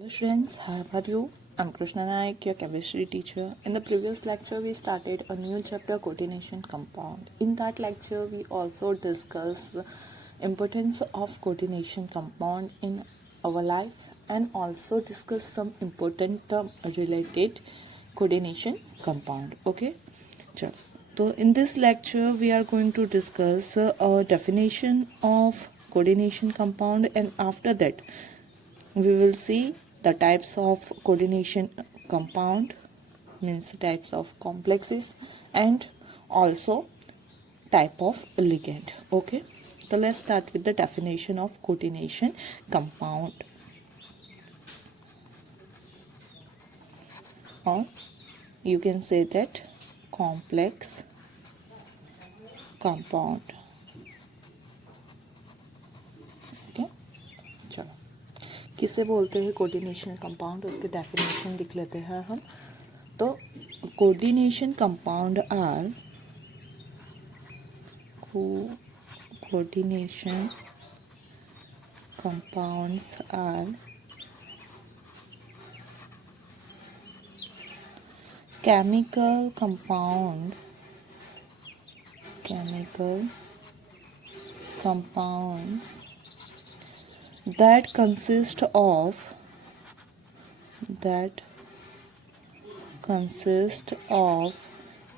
Hello students, how are you? I'm Krishna Naik, your chemistry teacher. In the previous lecture, we started a new chapter, coordination compound. In that lecture, we also discussed the importance of coordination compound in our life and also discussed some important term related coordination compound. Okay, चलो. So in this lecture, we are going to discuss a definition of coordination compound, and after that we will see the types of coordination compound, means types of complexes, and also type of ligand. Okay, so let's start with the definition of coordination compound, or you can say that complex compound. Okay, चलो किसे बोलते हैं coordination compound, उसके definition लिख लेते हैं हम. तो coordination compound are coordination compounds are chemical compounds that consist of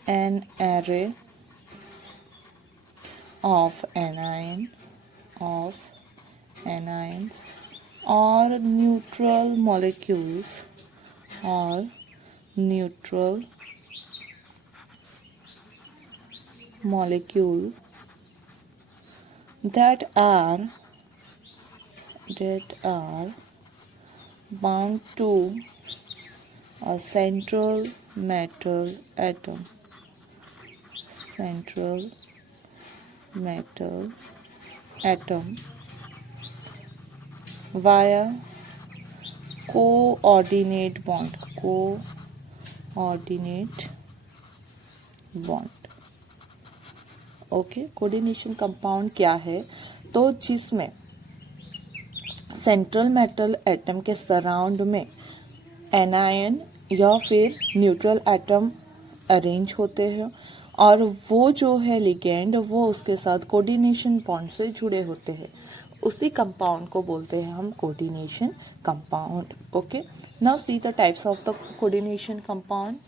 an array of anions or neutral molecules that are bound to a central metal atom via coordinate bond. Okay, coordination compound क्या है? तो जिसमें central metal atom के surround में anion या फिर neutral atom arrange होते हैं और वो जो है लिगेंड वो उसके साथ कोऑर्डिनेशन बॉन्ड से जुड़े होते हैं, उसी कंपाउंड को बोलते हैं हम coordination compound. Okay, now see the types of the coordination compound.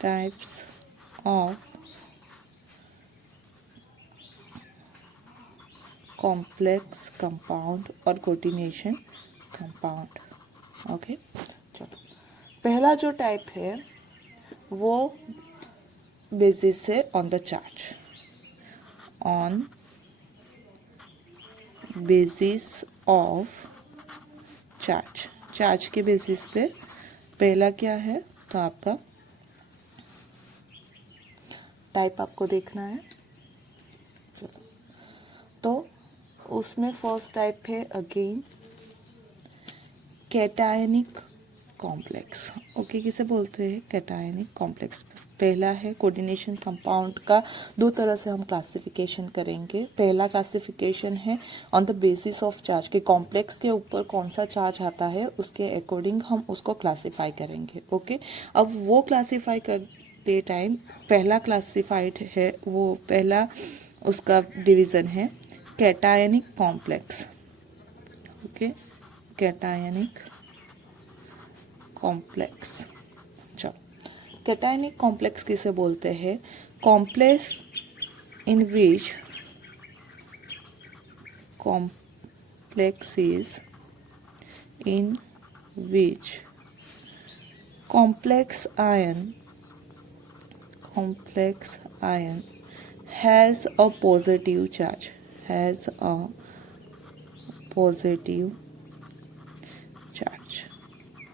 Types of complex compound और कोऑर्डिनेशन कंपाउंड. ओके, चलो पहला जो टाइप है वो बेसिस है on the charge. On basis of charge के बेसिस पे पहला क्या है, तो आपका टाइप आपको देखना है. चलो, तो उसमें फर्स्ट टाइप है अगेन कैटायनिक कॉम्प्लेक्स. ओके, किसे बोलते हैं? Cationic complex. पहला है कोऑर्डिनेशन कंपाउंड का दो तरह से हम क्लासिफिकेशन करेंगे. पहला क्लासिफिकेशन है on the basis of charge, के कॉम्प्लेक्स के ऊपर कौन सा चार्ज आता है उसके अकॉर्डिंग हम उसको क्लासीफाई करेंगे. ओके, अब वो क्लासीफाई करते टाइम पहला क्लासिफाइड है, वो पहला उसका डिवीज़न है cationic complex. Okay, cationic complex. चलो, कैटायनिक कॉम्प्लेक्स किसे बोलते हैं? Complex in which complex ion has a positive charge.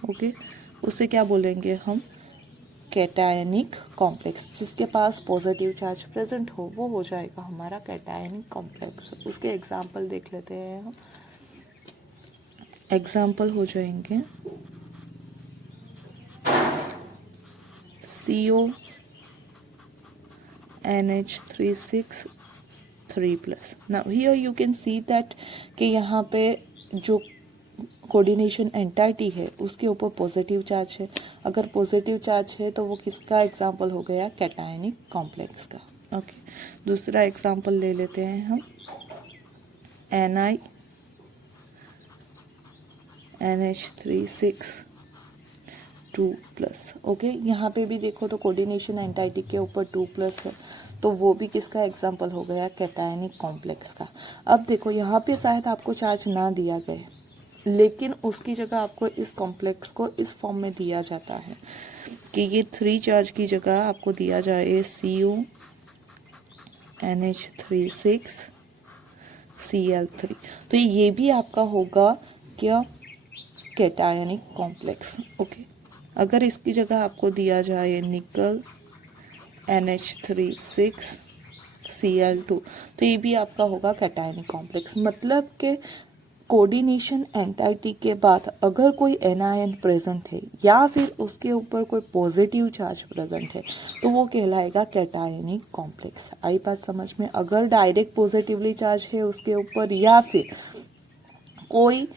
Okay, उसे क्या बोलेंगे हम? Cationic complex. जिसके पास पॉजिटिव चार्ज प्रेजेंट हो वो हो जाएगा हमारा कैटायनिक कॉम्प्लेक्स. उसके एग्जाम्पल देख लेते हैं हम. एग्जाम्पल हो जाएंगे CO NH36 3+. Now here you can see that कि यहाँ पे जो कोऑर्डिनेशन एंटाइटी है उसके ऊपर पॉजिटिव चार्ज है. अगर पॉजिटिव चार्ज है तो वो किसका एग्जाम्पल हो गया? कैटायनिक कॉम्प्लेक्स का. ओके, दूसरा एग्जाम्पल ले लेते हैं हम. Ni NH3 2+. ओके, यहाँ पे भी देखो तो कोऑर्डिनेशन एंटाइटी के ऊपर 2+ है, तो वो भी किसका एग्जाम्पल हो गया? कैटायनिक कॉम्प्लेक्स का. अब देखो यहाँ पे शायद आपको चार्ज ना दिया गया, लेकिन उसकी जगह आपको इस कॉम्प्लेक्स को इस फॉर्म में दिया जाता है कि ये 3 चार्ज की जगह आपको दिया जाए CO NH3 Cl3. तो ये भी आपका होगा क्या? Cationic complex. ओके, अगर इसकी जगह आपको दिया जाए निकल NH3 Cl2, तो ये भी आपका होगा कैटायनिक कॉम्प्लेक्स. मतलब कि कोऑर्डिनेशन एंटाइटी के बाद अगर कोई एनायन प्रेजेंट है या फिर उसके ऊपर कोई पॉजिटिव चार्ज प्रेजेंट है तो वो कहलाएगा कैटायनिक कॉम्प्लेक्स. आई बात समझ में? अगर डायरेक्ट पॉजिटिवली चार्ज है उसके ऊपर या फिर कोई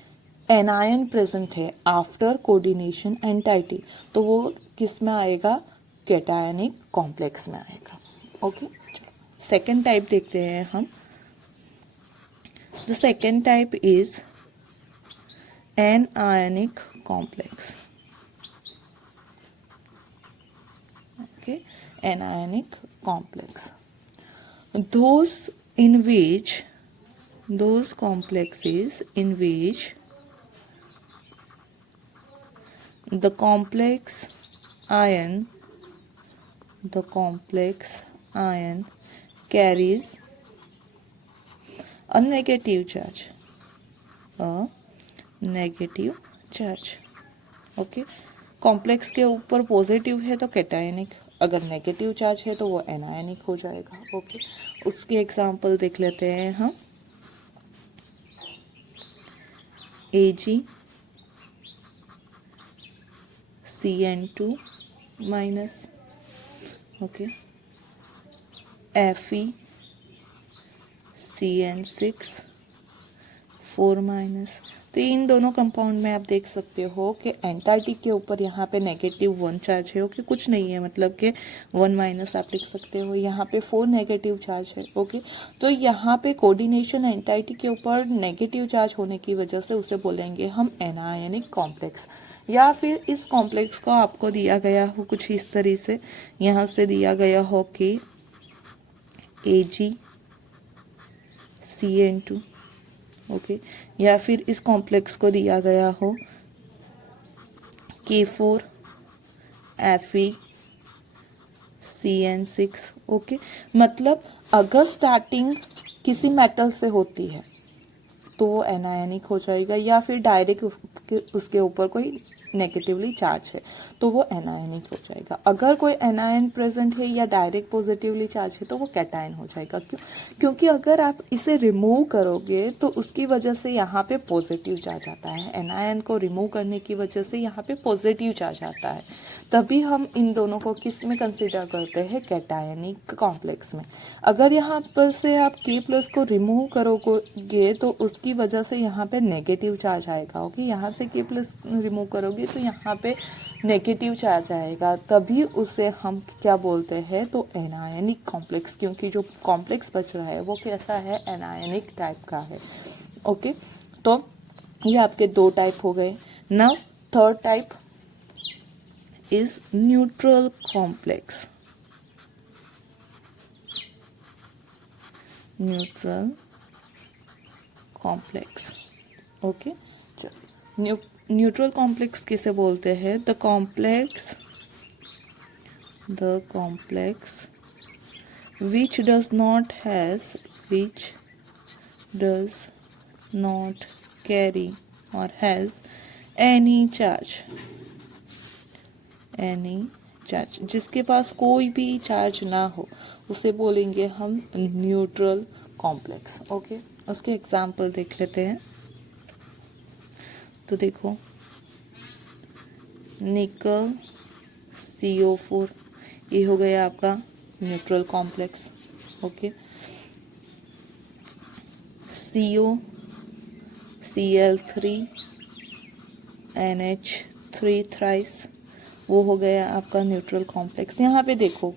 एनायन प्रेजेंट है आफ्टर कोऑर्डिनेशन एंटाइटी, तो वो किस में आएगा? कैटायनिक कॉम्प्लेक्स में आएगा. ओके, सेकेंड टाइप देखते हैं हम. The second type is anionic complex. Okay, anionic complex. Those complexes in which the complex ion carries a negative charge. Okay, complex के ऊपर पॉजिटिव है तो कैटायनिक, अगर नेगेटिव चार्ज है तो वो एनायनिक हो जाएगा. ओके, उसके एग्जांपल देख लेते हैं हम. Ag CN2-, okay, Fe CN6-4-. तो इन दोनों कंपाउंड में आप देख सकते हो कि एंटाइटी के ऊपर यहाँ पे -1 चार्ज है. ओके, कुछ नहीं है, मतलब कि 1- आप लिख सकते हो. यहाँ पे 4 नेगेटिव चार्ज है. ओके, तो यहाँ पे कोऑर्डिनेशन एंटाइटी के ऊपर नेगेटिव चार्ज होने की वजह से उसे बोलेंगे हम एनायनिक कॉम्प्लेक्स. या फिर इस कॉम्प्लेक्स को आपको दिया गया हो कुछ इस तरह से, यहाँ से दिया गया हो कि Ag CN2, ओके, या फिर इस कॉम्प्लेक्स को दिया गया हो K4 Fe CN6. ओके, मतलब अगर स्टार्टिंग किसी मेटल से होती है तो वो एनायनिक हो जाएगा, या फिर डायरेक्ट उसके ऊपर कोई नेगेटिवली चार्ज है तो वो एनायनिक हो जाएगा. अगर कोई एनायन प्रेजेंट है या डायरेक्ट पॉजिटिवली चार्ज है तो वो कैटायन हो जाएगा. क्योंकि अगर आप इसे रिमूव करोगे तो उसकी वजह से यहाँ पे पॉजिटिव चार्ज आता है. एनायन को रिमूव करने की वजह से यहाँ पे पॉजिटिव चार्ज आता है. तभी हम इन दोनों को किस में कंसिडर करते हैं? कैटायनिक कॉम्प्लेक्स में. अगर यहाँ पर से आप K+ को रिमूव करोगे तो उसकी वजह से यहाँ पे नेगेटिव चार्ज आएगा. ओके, यहाँ से K+ रिमूव करोगे तो यहाँ पे नेगेटिव चार्ज आएगा, तभी उसे हम क्या बोलते हैं? तो एनायनिक कॉम्प्लेक्स. क्योंकि जो कॉम्प्लेक्स बच रहा है वो कैसा है? एनायनिक टाइप का है. ओके, तो ये आपके 2 टाइप हो गए. Now third type is neutral complex. Okay, चलो, न्यूट्रल कॉम्प्लेक्स किसे बोलते हैं? The complex which does not carry or has any charge, जिसके पास कोई भी चार्ज ना हो उसे बोलेंगे हम न्यूट्रल कॉम्प्लेक्स. ओके, उसके एग्जाम्पल देख लेते हैं. तो देखो, निकल CO4, ये हो गया आपका neutral complex. Okay, CO Cl3 NH3 thrice, वो हो गया आपका न्यूट्रल कॉम्प्लेक्स। यहाँ पे देखो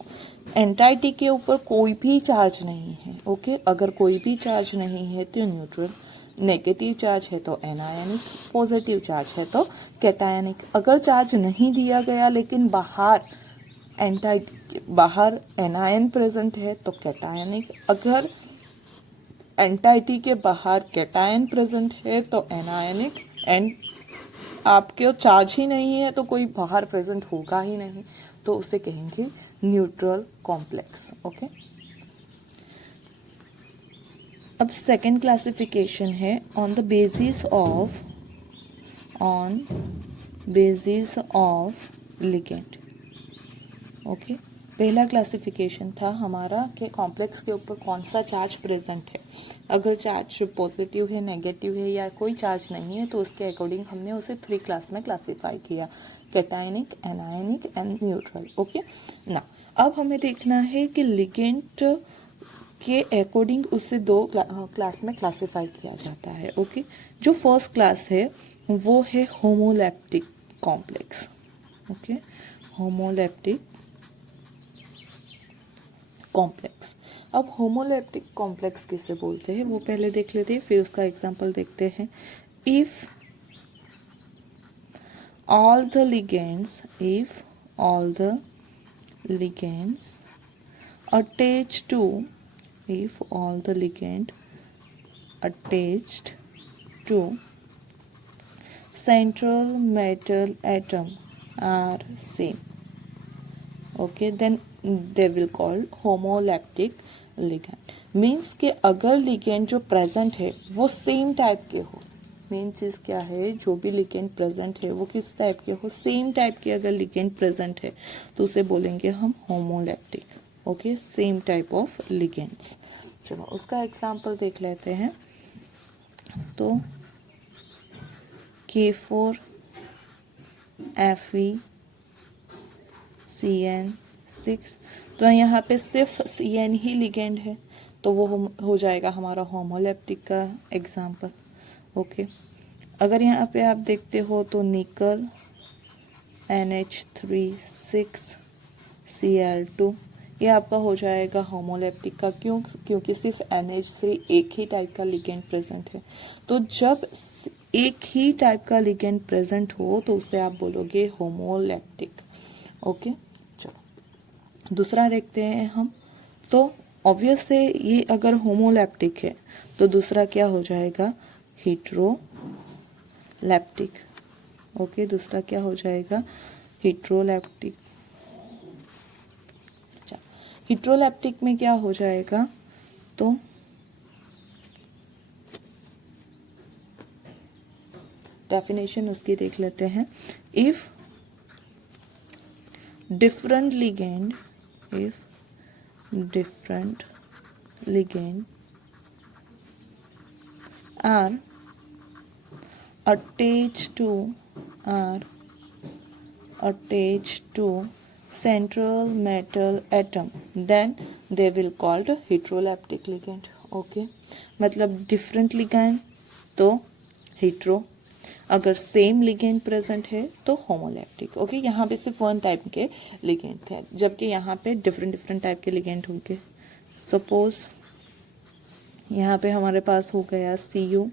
एंटाइटी के ऊपर कोई भी चार्ज नहीं है, ओके। अगर कोई भी चार्ज नहीं है तो न्यूट्रल, नेगेटिव चार्ज है तो एनायनिक, पॉजिटिव चार्ज है तो कैटायनिक। अगर चार्ज नहीं दिया गया लेकिन बाहर बाहर एनायन प्रेजेंट है तो कैटायनिक। अगर एंटाइटी के बाहर कैटायन प्रेजेंट है तो एनायनिक। एंड आपके चार्ज ही नहीं है तो कोई बाहर प्रेजेंट होगा ही नहीं, तो उसे कहेंगे न्यूट्रल कॉम्प्लेक्स, ओके। अब सेकंड क्लासिफिकेशन है on basis of ligand, okay. पहला क्लासिफिकेशन था हमारा कि कॉम्प्लेक्स के ऊपर कौन सा चार्ज प्रेजेंट है। अगर चार्ज पॉजिटिव है, नेगेटिव है या कोई चार्ज नहीं है तो उसके अकॉर्डिंग हमने उसे 3 क्लास में क्लासिफाई किया, cationic, anionic and neutral, okay ना। अब हमें देखना है कि लिगेंड के अकॉर्डिंग उसे 2 क्लास में क्लासिफाई किया जाता है, ओके। जो फर्स्ट क्लास है वो है homoleptic complex, okay, homoleptic complex. अब होमोलैप्टिक कॉम्प्लेक्स किसे बोलते हैं वो पहले देख लेते हैं, फिर उसका एग्जांपल देखते हैं। If all the ligands attached to central metal atom are same, okay, then they will call homolaptic ligand। Means कि अगर लिगेंड जो प्रेजेंट है वो सेम टाइप के हो, मेन चीज़ क्या है, जो भी लिगेंड प्रेजेंट है वो किस टाइप के हो, सेम टाइप के अगर लिगेंड प्रेजेंट है तो उसे बोलेंगे हम homoleptic, okay, same type of ligands. चलो उसका एग्जांपल देख लेते हैं। तो K4 FeCN6, तो यहाँ पे सिर्फ CN ही लिगेंड है तो वो हो जाएगा हमारा होमोलैप्टिक का एग्जांपल, ओके। अगर यहाँ पे आप देखते हो तो निकल NH3 6Cl2, ये आपका हो जाएगा होमोलैप्टिक का। क्यों? क्योंकि सिर्फ NH3 एक ही टाइप का लिगेंड प्रेजेंट है। तो जब एक ही टाइप का लिगेंड प्रेजेंट हो तो उसे आप बोलोगे होमोलैप्टिक, ओके। चलो दूसरा देखते हैं हम। तो ऑब्वियस से ये अगर होमोलैप्टिक है तो दूसरा क्या हो जाएगा, हेट्रोलैप्टिक, ओके। दूसरा क्या हो जाएगा, हेट्रोलैप्टिक। अच्छा, हेट्रोलैप्टिक में क्या हो जाएगा, तो डेफिनेशन उसकी देख लेते हैं। If different ligand are attached to central metal atom, then they will called heterolaptic ligand, okay। मतलब different ligand तो हेट्रो, अगर सेम लिगेंड प्रेजेंट है तो होमोलैप्टिक, ओके। यहाँ पे सिर्फ 1 टाइप के लिगेंड थे, जबकि यहाँ पे डिफरेंट टाइप के लिगेंड होंगे। सपोज यहाँ पे हमारे पास हो गया Cu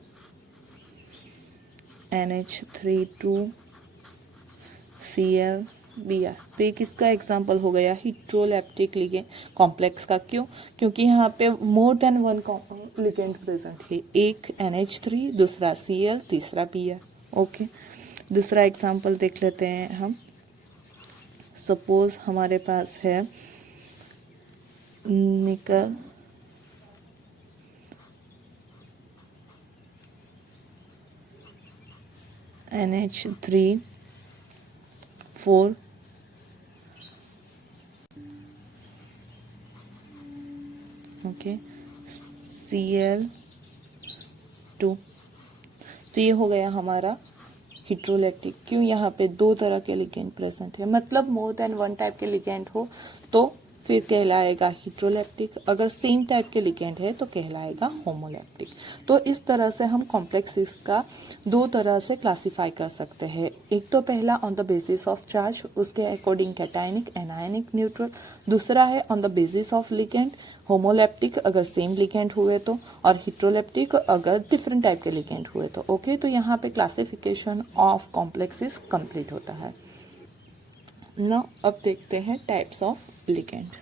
NH3 2Cl Br, तो ये किसका एग्जाम्पल हो गया, हेट्रोलैप्टिक लिगेंड कॉम्प्लेक्स का। क्यों? क्योंकि यहाँ पे मोर देन 1 लिगेंड प्रेजेंट है, एक NH3, दूसरा Cl, तीसरा Br, ओके। दूसरा एग्जाम्पल देख लेते हैं हम। सपोज हमारे पास है निकल NH3 4 ओके Cl2, तो ये हो गया हमारा हेट्रोलैप्टिक। क्यों? यहाँ पे 2 तरह के लिगेंड प्रेजेंट है, मतलब मोर देन 1 टाइप के लिगेंड हो तो फिर कहलाएगा हेटेरोलेप्टिक, अगर सेम टाइप के लिगेंड है तो कहलाएगा होमोलेप्टिक। तो इस तरह से हम कॉम्प्लेक्सेस का दो तरह से क्लासिफाई कर सकते हैं। एक तो पहला on the basis of charge, उसके अकॉर्डिंग कैटायनिक, एनायनिक, न्यूट्रल। दूसरा है on the basis of ligand, homoleptic अगर सेम लिगेंड हुए तो, और हेटेरोलेप्टिक अगर डिफरेंट टाइप के लिगेंड हुए तो। ओके, तो यहाँ पे क्लासिफिकेशन ऑफ कॉम्प्लेक्सेस कंप्लीट होता है। नाउ अब देखते हैं टाइप्स ऑफ लिगेंड।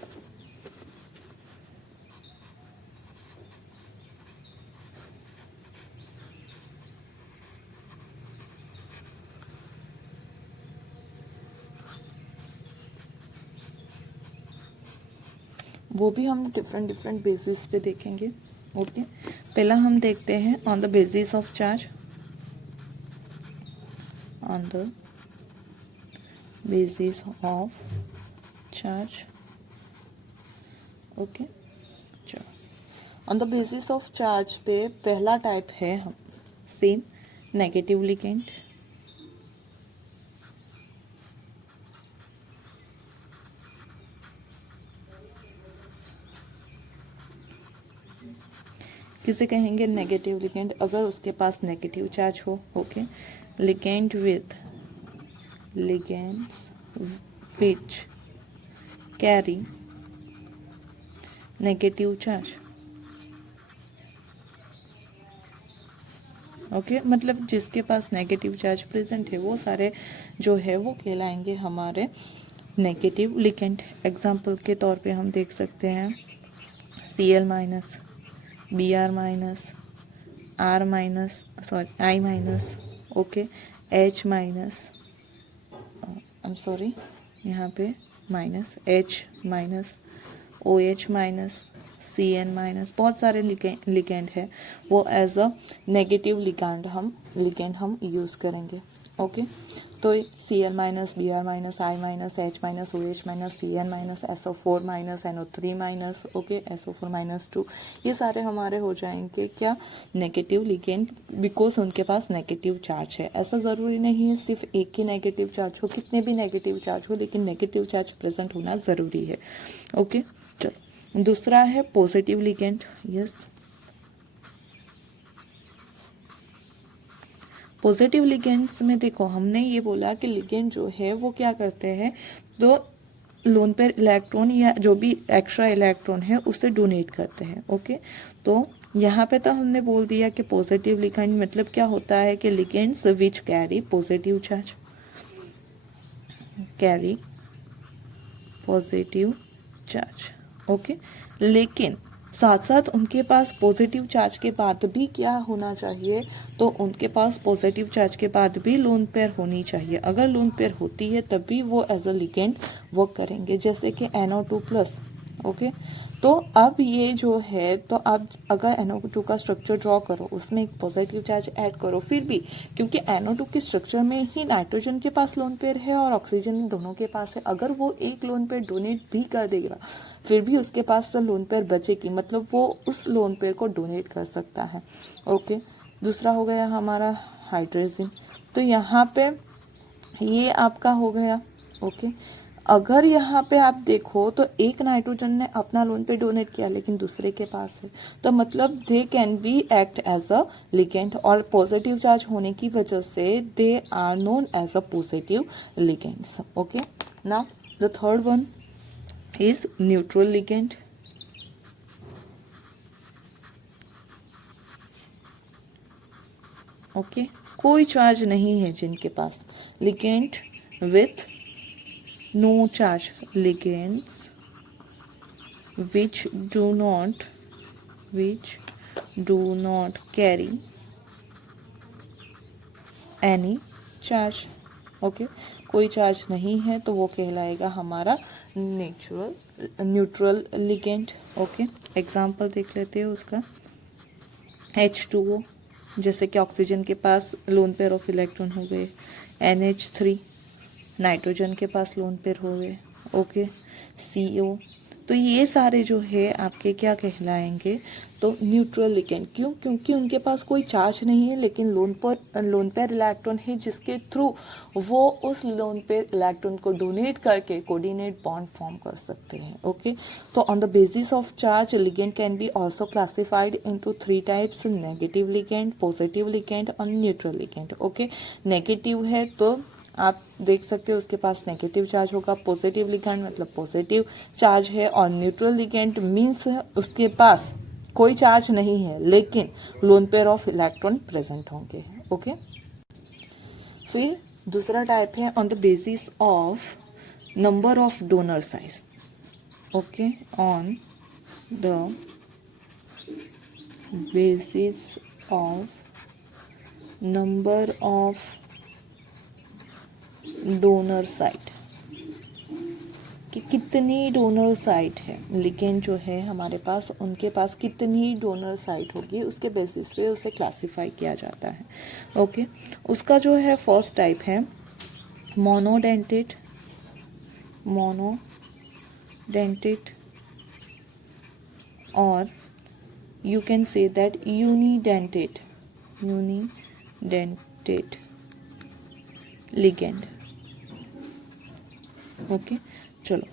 वो भी हम डिफरेंट डिफरेंट बेसिस पे देखेंगे। ओके, पहला हम देखते हैं on the basis of charge. On the basis of charge. Okay, चलो on the basis of charge पे पहला टाइप है हम सेम नेगेटिव लिगेंड। किसे कहेंगे नेगेटिव लिगेंड, अगर उसके पास नेगेटिव चार्ज हो। Okay, ligand with ligands which carry negative charge. Okay, मतलब जिसके पास नेगेटिव चार्ज प्रेजेंट है वो सारे जो है वो कहलाएंगे हमारे नेगेटिव लिगेंड। एग्जाम्पल के तौर पे हम देख सकते हैं Cl minus, Br minus, R minus, sorry I minus, okay, H minus, I am sorry यहाँ पे minus, H minus, OH minus, Cn minus, बहुत सारे लिगेंड है, वो एज अ नेगेटिव लिगेंड हम यूज़ करेंगे। ओके, तो Cl minus, Br minus, I minus, H minus, OH minus, Cn minus, SO4 minus, NO3 minus, okay, SO4 minus 2, ये सारे हमारे हो जाएंगे क्या नेगेटिव लिगेंड, बिकॉज उनके पास नेगेटिव चार्ज है। ऐसा ज़रूरी नहीं है सिर्फ एक ही नेगेटिव चार्ज हो, कितने भी नेगेटिव चार्ज हो, लेकिन नेगेटिव चार्ज प्रेजेंट होना ज़रूरी है। ओके, चलो दूसरा है positive ligand. Yes, positive ligands में देखो हमने ये बोला कि लिगेंड जो है वो क्या करते हैं, तो लोन पेयर इलेक्ट्रॉन या जो भी एक्स्ट्रा इलेक्ट्रॉन है उसे डोनेट करते हैं। ओके, तो यहाँ पे तो हमने बोल दिया कि पॉजिटिव लिगेंड मतलब क्या होता है कि ligands which carry positive charge, carry positive charge. Okay, लेकिन साथ साथ उनके पास पॉजिटिव चार्ज के बाद भी क्या होना चाहिए, तो उनके पास पॉजिटिव चार्ज के बाद भी लोन पेयर होनी चाहिए। अगर लोन पेयर होती है तब भी वो एज अ लिगेंड वर्क करेंगे, जैसे कि NO2+। ओके, तो अब ये जो है, तो आप अगर NO2 का स्ट्रक्चर ड्रॉ करो, उसमें एक पॉजिटिव चार्ज ऐड करो, फिर भी क्योंकि NO2 के स्ट्रक्चर में ही नाइट्रोजन के पास लोन पेयर है और ऑक्सीजन दोनों के पास है, अगर वो एक लोन पेयर डोनेट भी कर देगा फिर भी उसके पास लोन पेयर बचेगी, मतलब वो उस लोन पेयर को डोनेट कर सकता है। ओके, दूसरा हो गया हमारा हाइड्रोजन। तो यहाँ पे ये आपका हो गया। ओके, अगर यहाँ पे आप देखो तो एक नाइट्रोजन ने अपना लोन पे डोनेट किया लेकिन दूसरे के पास है, तो मतलब they can be act as a ligand, और पॉजिटिव चार्ज होने की वजह से they are known as a positive ligands. Okay, now the third one is neutral ligand. Okay, कोई चार्ज नहीं है जिनके पास, ligand with no charge, ligands which do not carry any charge। Okay, कोई चार्ज नहीं है तो वो कहलाएगा हमारा न्यूट्रल लिगेंड। ओके, एग्जाम्पल देख लेते हैं उसका। H2O, जैसे कि ऑक्सीजन के पास लोन पेयर ऑफ इलेक्ट्रॉन हो गए, NH3 नाइट्रोजन के पास लोन पेयर हो गए। ओके, CO, तो ये सारे जो है आपके क्या कहलाएंगे, तो न्यूट्रल लिगेंड। क्यों? क्योंकि उनके पास कोई चार्ज नहीं है, लेकिन लोन पेयर इलेक्ट्रॉन है, जिसके थ्रू वो उस लोन पेयर इलेक्ट्रॉन को डोनेट करके कोऑर्डिनेट बॉन्ड फॉर्म कर सकते हैं। ओके, तो on the basis of charge ligand can be also classified into 3 types, negative ligand, positive ligand और न्यूट्रल लिगेंड। ओके, नेगेटिव है तो आप देख सकते हो उसके पास नेगेटिव चार्ज होगा, पॉजिटिव लिगेंड मतलब पॉजिटिव चार्ज है, और न्यूट्रल लिगेंड मीन्स उसके पास कोई चार्ज नहीं है लेकिन loan pair of electron present होंगे। ओके, फिर दूसरा टाइप है on the basis of number of donor size. Okay, on the basis of number of donor site, कि कितनी डोनर साइट है, लिगेंड जो है हमारे पास उनके पास कितनी डोनर साइट होगी, उसके बेसिस पे उसे क्लासिफाई किया जाता है। ओके, उसका जो है फर्स्ट टाइप है मोनोडेंटेड, और you can say that unidentate ligand. Okay, चलो,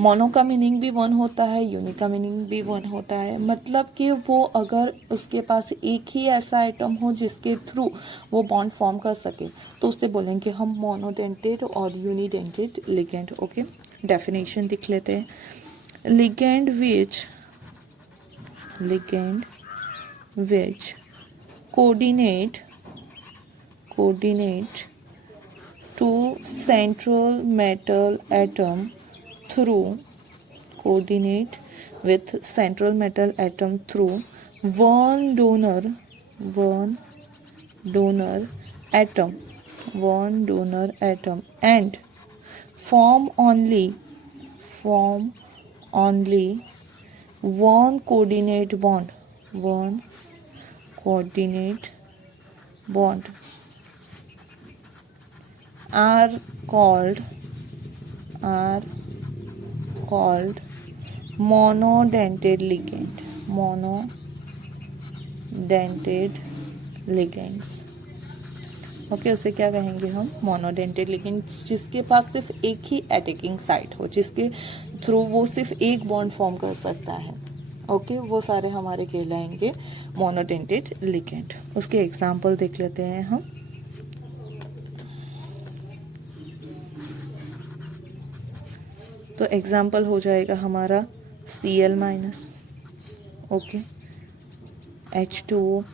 मोनो का मीनिंग भी वन होता है, यूनिक का मीनिंग भी वन होता है, मतलब कि वो अगर उसके पास एक ही ऐसा आइटम हो जिसके थ्रू वो बॉन्ड फॉर्म कर सके तो उससे बोलेंगे हम मोनोडेंटेड और यूनिडेंटेड लिगेंड। ओके, डेफिनेशन लिख लेते हैं। Ligand which coordinate to central metal atom through coordinate with central metal atom through one donor atom and form only one coordinate bond are called monodentate ligands। Okay, उसे क्या कहेंगे हम? Monodentate ligand, जिसके पास सिर्फ एक ही अटैकिंग साइट हो, जिसके through वो सिर्फ एक बॉन्ड फॉर्म कर सकता है। ओके, वो सारे हमारे कहलाएंगे मोनोडेंटेड लिगेंड। उसके एग्जाम्पल देख लेते हैं हम। तो एग्जाम्पल हो जाएगा हमारा Cl-, okay, H2O,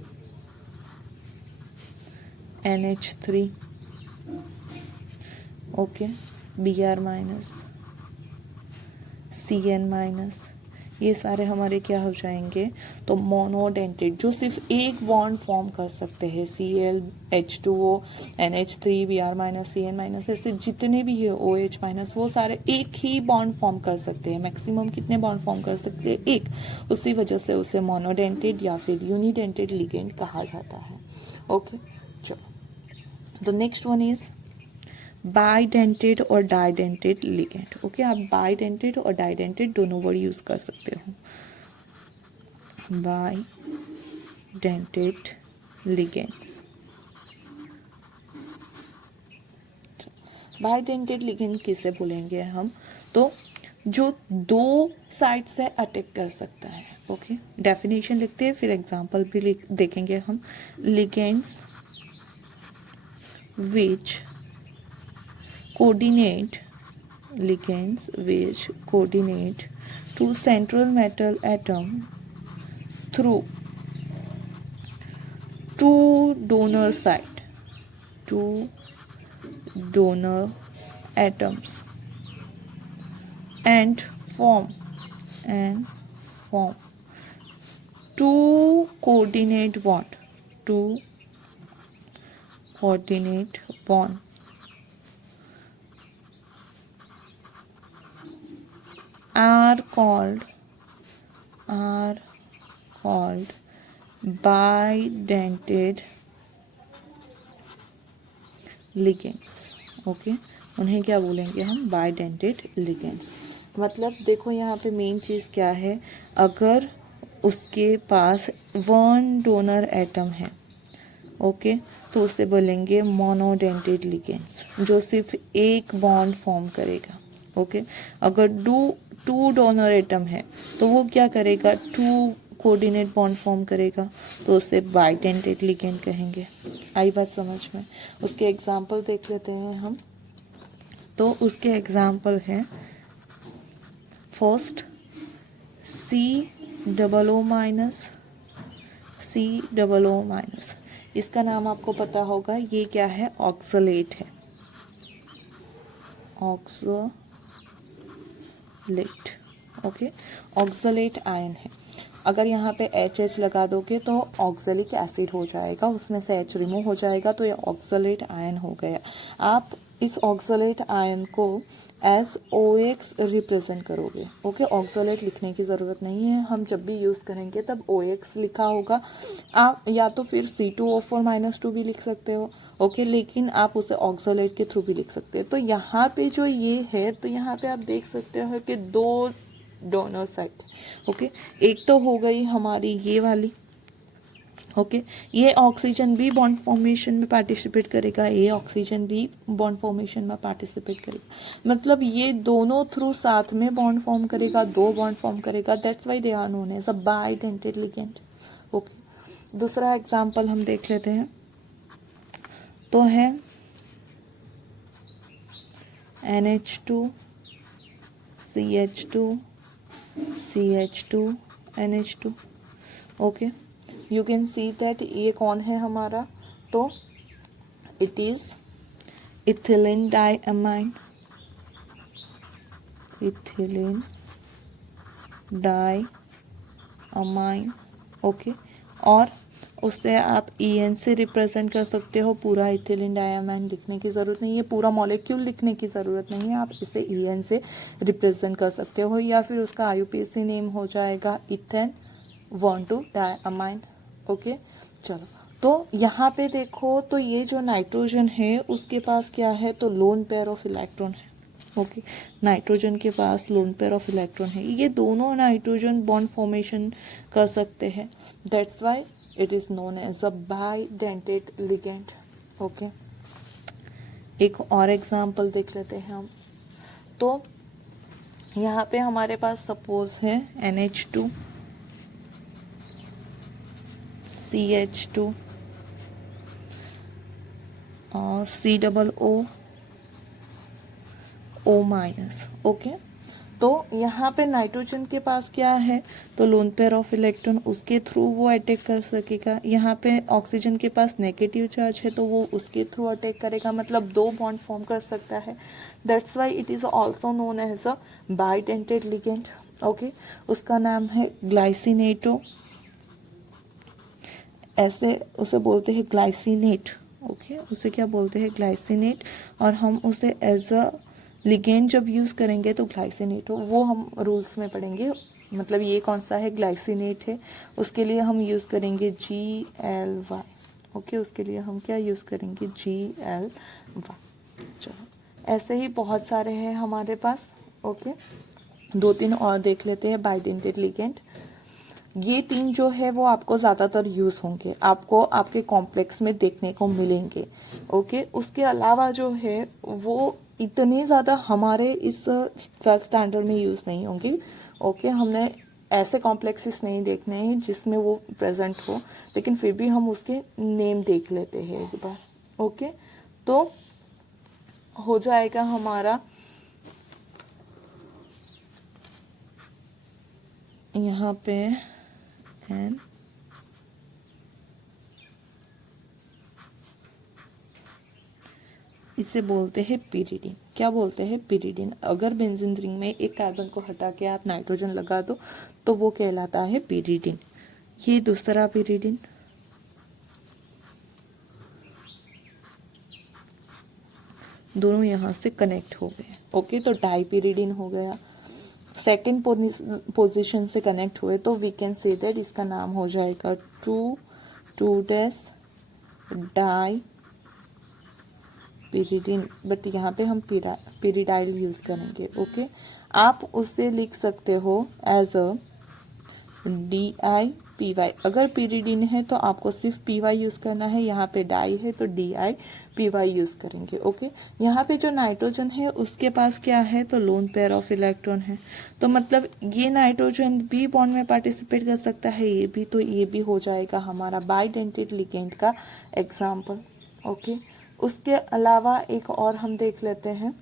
NH3, okay, Br-, Cn-, ये सारे हमारे क्या हो जाएंगे? तो मोनोडेंटेड, जो सिर्फ एक बॉन्ड फॉर्म कर सकते हैं। Cl, H2O, NH3, Br-, Cn-, ऐसे जितने भी है OH-, वो सारे एक ही बॉन्ड फॉर्म कर सकते हैं। मैक्सिमम कितने बॉन्ड फॉर्म कर सकते हैं? एक। उसी वजह से उसे मोनोडेंटेड या फिर यूनिडेंटेड लिगेंड कहा जाता है। ओके, चलो, the next one is bidentate और डाइडेंटेड लिगेंड। ओके, आप बाइडेंटेड और डाइडेंटेड दोनों वर्ड यूज कर सकते हो। बाइडेंटेड लिगेंड्स, बाइडेंटेड लिगेंड किसे बोलेंगे हम? तो जो दो साइड से अटैक कर सकता है। ओके, डेफिनेशन लिखते हैं, फिर एग्जांपल भी देखेंगे हम। Ligands which coordinate to central metal atom through two donor atoms and form two coordinate bond are called bidentate ligands। Okay, उन्हें क्या बोलेंगे हम? Bidentate ligands. मतलब देखो यहाँ पे मेन चीज़ क्या है, अगर उसके पास 1 डोनर एटम है, ओके, तो उसे बोलेंगे मोनोडेंटेड लिगेंड्स, जो सिर्फ एक बॉन्ड फॉर्म करेगा। ओके, अगर टू डोनर एटम है तो वो क्या करेगा, 2 कोऑर्डिनेट बॉन्ड फॉर्म करेगा, तो उसे बाइडेंटेड लिगेंड कहेंगे। आई बात समझ में? उसके एग्जाम्पल देख लेते हैं हम। तो उसके एग्जाम्पल हैं, फर्स्ट COO-, COO-, इसका नाम आपको पता होगा, ये क्या है, ऑक्सलेट है, ऑक्सलेट, ओके, ऑक्सलेट आयन है। अगर यहाँ पे HH लगा दोगे तो ऑक्सैलिक एसिड हो जाएगा, उसमें से H रिमूव हो जाएगा, तो ये ऑक्सलेट आयन हो गया। आप इस ऑक्सलेट आयन को एज OX रिप्रेजेंट करोगे। ओके, ऑक्सलेट लिखने की ज़रूरत नहीं है, हम जब भी यूज़ करेंगे तब OX लिखा होगा। आप या तो फिर C2O4-2 भी लिख सकते हो, ओके, लेकिन आप उसे ऑक्सलेट के थ्रू भी लिख सकते हो। तो यहाँ पे जो ये है, तो यहाँ पे आप देख सकते हो कि 2 डोनर साइड, ओके, एक तो हो गई हमारी ये वाली, ओके, ये ऑक्सीजन भी बॉन्ड फॉर्मेशन में पार्टिसिपेट करेगा, ये ऑक्सीजन भी बॉन्ड फॉर्मेशन में पार्टिसिपेट करेगा, मतलब ये दोनों थ्रू साथ में बॉन्ड फॉर्म करेगा, 2 बॉन्ड फॉर्म करेगा, that's why they are known as a bidentate ligand. Okay, दूसरा एग्जांपल हम देख लेते हैं, तो है NH2 CH2 CH2 NH2, okay, you can see that ये कौन है हमारा, तो it is ethylene diamine, ethylene diamine, okay, और उससे आप EN से रिप्रेजेंट कर सकते हो। पूरा इथिलीन डाइअमाइन लिखने की ज़रूरत नहीं है, पूरा मॉलिक्यूल लिखने की ज़रूरत नहीं है, आप इसे EN से रिप्रेजेंट कर सकते हो, या फिर उसका IUPAC नेम हो जाएगा इथेन 1,2 डाइअमाइन। ओके, चलो, तो यहाँ पे देखो, तो ये जो नाइट्रोजन है उसके पास क्या है, तो लोन पेयर ऑफ इलेक्ट्रॉन है। ओके, नाइट्रोजन के पास लोन पेयर ऑफ इलेक्ट्रॉन है, ये दोनों नाइट्रोजन बॉन्ड फॉर्मेशन कर सकते हैं, that's why it is known as a bidentate ligand. Okay, एक और एग्जांपल देख लेते हैं हम। तो यहाँ पे हमारे पास सपोज है NH2 CH2 और COO-, ओके, तो यहाँ पे नाइट्रोजन के पास क्या है, तो लोन पेयर ऑफ इलेक्ट्रॉन, उसके थ्रू वो अटैक कर सकेगा। यहाँ पे ऑक्सीजन के पास नेगेटिव चार्ज है तो वो उसके थ्रू अटैक करेगा, मतलब 2 बॉन्ड फॉर्म कर सकता है, that's why it is also known as a bidentate ligand. Okay, उसका नाम है ग्लाइसिनेटो, ऐसे उसे बोलते हैं ग्लाइसिनेट। ओके, उसे क्या बोलते हैं, ग्लाइसिनेट, और हम उसे एज अ लिगेंड जब यूज़ करेंगे तो ग्लाइसिनेट हो, वो हम रूल्स में पढ़ेंगे, मतलब ये कौन सा है, ग्लाइसिनेट है, उसके लिए हम यूज़ करेंगे GLY। ओके, उसके लिए हम क्या यूज़ करेंगे, GLY। चलो, ऐसे ही बहुत सारे हैं हमारे पास। ओके, 2-3 और देख लेते हैं बाइडेंटेड लिगेंड। ये 3 जो है वो आपको ज़्यादातर यूज़ होंगे, आपको आपके कॉम्प्लेक्स में देखने को मिलेंगे। ओके, उसके अलावा जो है वो इतने ज़्यादा हमारे इस 12th स्टैंडर्ड में यूज़ नहीं होंगे। ओके, हमने ऐसे कॉम्प्लेक्सेस नहीं देखने हैं जिसमें वो प्रेजेंट हो, लेकिन फिर भी हम उसके नेम देख लेते हैं एक बार। ओके, तो हो जाएगा हमारा यहाँ पे एन, इसे बोलते हैं पिरिडीन। क्या बोलते हैं, पिरिडीन। अगर बेंजीन रिंग में एक कार्बन को हटा के आप नाइट्रोजन लगा दो तो वो कहलाता है पिरिडीन। ये दूसरा पिरिडीन, दोनों यहाँ से कनेक्ट हो गए। ओके, तो डाइपिरिडीन हो गया, सेकेंड पोजीशन से कनेक्ट हुए तो वी कैन से दैट इसका नाम हो जाएगा 2,2 डाई पिरिडीन, बट यहाँ पे हम पिरिडाइल यूज़ करेंगे। ओके, आप उसे लिख सकते हो एज अ DIPY। अगर pyridine है तो आपको सिर्फ PY यूज करना है, यहाँ पे डाई है तो DIPY यूज करेंगे। ओके, यहाँ पे जो नाइट्रोजन है उसके पास क्या है, तो लोन पेयर ऑफ इलेक्ट्रॉन है, तो मतलब ये नाइट्रोजन भी बॉन्ड में पार्टिसिपेट कर सकता है, ये भी, तो ये भी हो जाएगा हमारा बाइडेंटेड लिगेंड का एग्जाम्पल। ओके, उसके अलावा एक और हम देख लेते हैं,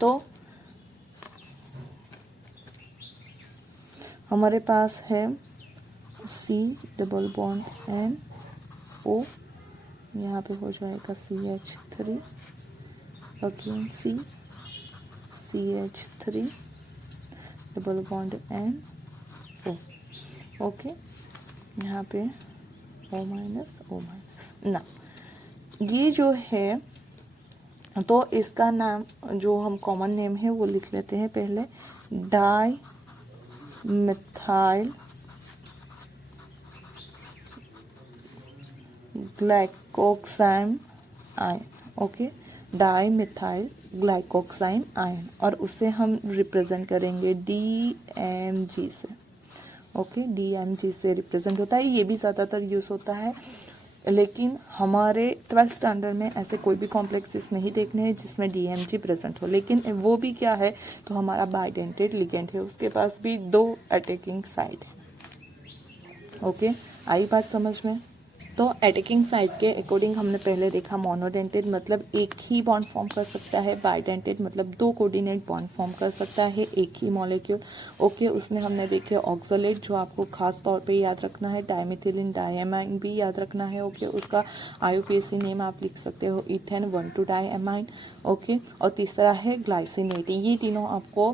तो हमारे पास है C डबल बॉन्ड NO, यहाँ पे हो जाएगा CH3 again CH3 double bond NO। Okay, यहाँ पे O माइनस ना, ये जो है तो इसका नाम जो हम कॉमन नेम है वो लिख लेते हैं पहले, dimethyl glyoxime ion. Okay, dimethyl glyoxime ion, और उसे हम रिप्रेजेंट करेंगे DMG से। ओके, DMG से रिप्रेजेंट होता है, ये भी ज़्यादातर यूज़ होता है, लेकिन हमारे 12th स्टैंडर्ड में ऐसे कोई भी कॉम्प्लेक्सेस नहीं देखने हैं जिसमें DMG प्रेजेंट हो, लेकिन वो भी क्या है, तो हमारा बाइडेंटेड लिगेंड है, उसके पास भी 2 अटैकिंग साइड है। ओके, आई बात समझ में। तो अटैकिंग साइड के अकॉर्डिंग हमने पहले देखा, मोनोडेंटेड मतलब एक ही बॉन्ड फॉर्म कर सकता है, बाइडेंटेड मतलब 2 कोऑर्डिनेट बॉन्ड फॉर्म कर सकता है एक ही मॉलिक्यूल। ओके, उसमें हमने देखे ऑक्सोलेट, जो आपको खास तौर पे याद रखना है, डाइमिथिलिन डाइएमाइन भी याद रखना है। ओके, उसका IUPAC नेम आप लिख सकते हो, इथेन 1,2 डाइएमाइन। ओके, और तीसरा है ग्लाइसिनेट। ये तीनों आपको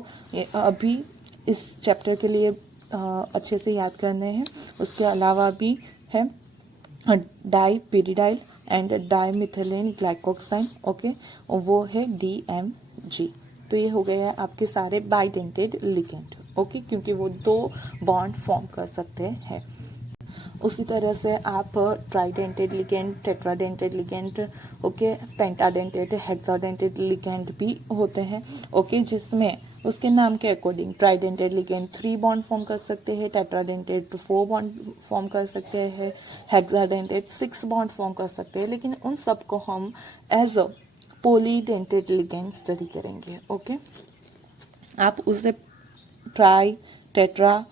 अभी इस चैप्टर के लिए अच्छे से याद करने हैं। उसके अलावा भी है डाईपिरिडाइल एंड डाईमिथिलीन ग्लाइकोक्साइन। ओके, और वो है DMG। तो ये हो गया है आपके सारे बाइडेंटेड लिगेंड। ओके, क्योंकि वो 2 बॉन्ड फॉर्म कर सकते हैं। उसी तरह से आप ट्राइडेंटेड ligand, tetradentate ligand, okay, पेंटाडेंटेड, hexadentate ligand भी होते हैं। ओके, जिसमें उसके नाम के अकॉर्डिंग ट्राइडेंटेड लिगेंड 3 बॉन्ड फॉर्म कर सकते हैं, टेट्राडेंटेड 4 बॉन्ड फॉर्म कर सकते हैं, हेक्साडेंटेड 6 बॉन्ड फॉर्म कर सकते हैं, लेकिन उन सबको हम as a polydentate ligand study करेंगे। ओके, आप उसे ट्राई, टेट्रा,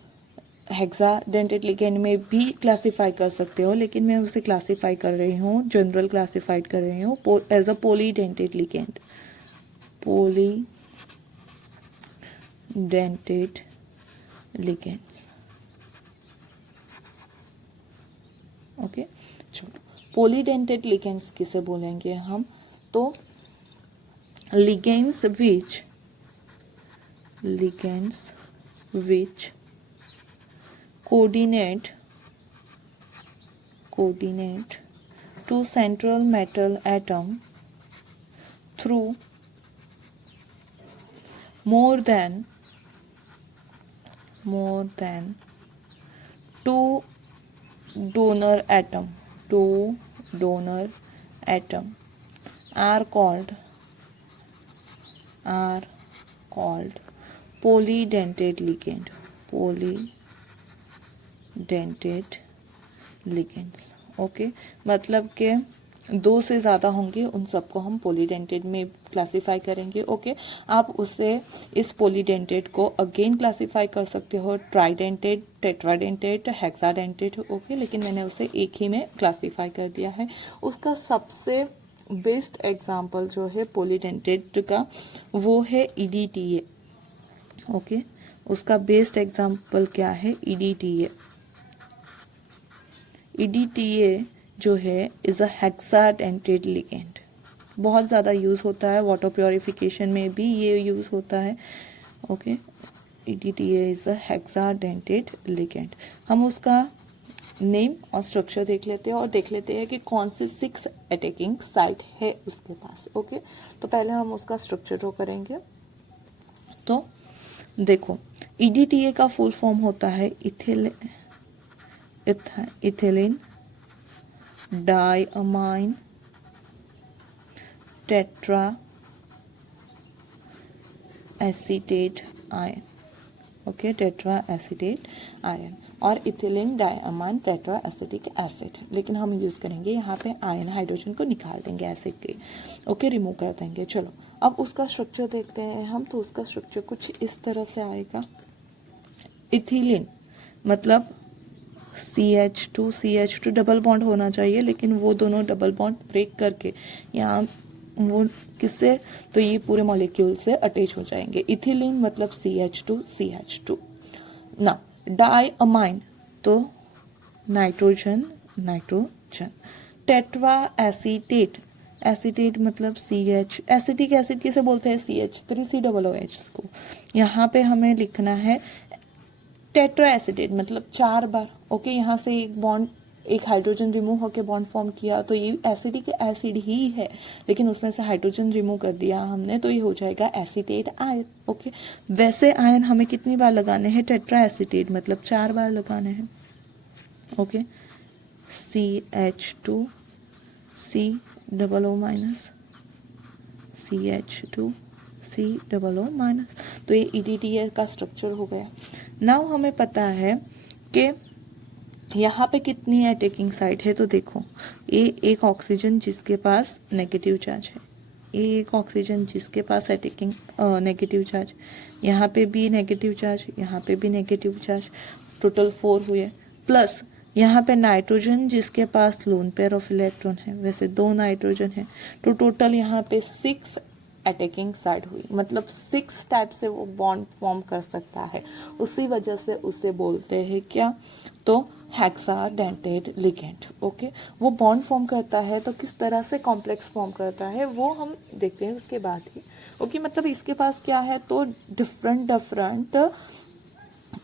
हेक्साडेंटेड लिगेंड में भी क्लासीफाई कर सकते हो, लेकिन मैं उसे क्लासीफाई कर रही हूँ, जनरल क्लासीफाइड कर रही हूँ as a polydentate ligand, polydentate ligands. Okay, चलो, पॉलीडेंटेड लिगेंड्स किसे बोलेंगे हम, तो ligands which coordinate to central metal atom through more than 2 donor atom are called polydentate ligands. Okay, मतलब के 2 से ज़्यादा होंगे, उन सबको हम पॉलीडेंटेड में क्लासीफाई करेंगे। ओके, आप उसे इस पॉलीडेंटेड को अगेन क्लासीफाई कर सकते हो, ट्राइडेंटेड, टेट्राडेंटेड, हेक्साडेंटेड। ओके, लेकिन मैंने उसे एक ही में क्लासीफाई कर दिया है। उसका सबसे बेस्ट एग्जाम्पल जो है पॉलीडेंटेड का, वो है EDTA। ओके, उसका बेस्ट एग्जाम्पल क्या है, EDTA। EDTA जो है इज़ अ हेक्साडेंटेड लिगेंड, बहुत ज़्यादा यूज़ होता है, वाटर प्योरिफिकेशन में भी ये यूज़ होता है। Okay, EDTA is a hexadentate ligand. हम उसका नेम और स्ट्रक्चर देख लेते हैं, और देख लेते हैं कि कौन से 6 अटैकिंग साइट है उसके पास। ओके, तो पहले हम उसका स्ट्रक्चर ड्रॉ करेंगे। तो देखो, EDTA का फुल फॉर्म होता है ethylene diamine tetra acetate ion, okay, tetra acetate ion, और ethylene diamine tetra acetic acid, लेकिन हम यूज़ करेंगे यहाँ पे आयन, हाइड्रोजन को निकाल देंगे एसिड के, ओके, रिमूव कर देंगे। चलो अब उसका स्ट्रक्चर देखते हैं हम, तो उसका स्ट्रक्चर कुछ इस तरह से आएगा। इथिलीन मतलब CH2 डबल बॉन्ड होना चाहिए, लेकिन वो दोनों डबल बॉन्ड ब्रेक करके यहाँ वो किससे, तो ये पूरे मॉलिक्यूल से अटैच हो जाएंगे। इथिलीन मतलब CH2 ना, डायअमाइन तो नाइट्रोजन, टेट्रा एसीटेट, एसीटेट मतलब CH, एसिटिक एसिड किसे बोलते हैं, CH3COOH को। यहाँ पे हमें लिखना है टेट्रा एसिटेट मतलब 4 बार, ओके, यहाँ से एक बॉन्ड, एक हाइड्रोजन रिमूव होकर बॉन्ड फॉर्म किया, तो ये एसिडिक एसिड ही है, लेकिन उसमें से हाइड्रोजन रिमूव कर दिया हमने, तो ये हो जाएगा एसीटेट आयन, ओके। वैसे आयन हमें कितनी बार लगाने हैं, टेट्रा एसिटेट मतलब 4 बार लगाने हैं, okay. CH2 COO minus, CH2 COO minus, तो ये EDTA का स्ट्रक्चर हो गया। नाउ हमें पता है कि यहाँ पे कितनी अटैकिंग साइट है, तो देखो ये एक ऑक्सीजन जिसके पास नेगेटिव चार्ज है, ये एक ऑक्सीजन जिसके पास अटैकिंग नेगेटिव चार्ज, यहाँ पे भी नेगेटिव चार्ज, यहाँ पे भी नेगेटिव चार्ज, टोटल 4 हुए, प्लस यहाँ पे नाइट्रोजन जिसके पास लोन पेयर ऑफ इलेक्ट्रॉन है, वैसे 2 नाइट्रोजन है, तो टोटल यहाँ पे 6 अटैकिंग साइड हुई, मतलब 6 टाइप से वो बॉन्ड फॉर्म कर सकता है, उसी वजह से उसे बोलते हैं क्या, तो हेक्साडेंटेट लिगेंड, ओके। वो बॉन्ड फॉर्म करता है, तो किस तरह से कॉम्प्लेक्स फॉर्म करता है वो हम देखते हैं उसके बाद ही, ओके। मतलब इसके पास क्या है, तो डिफरेंट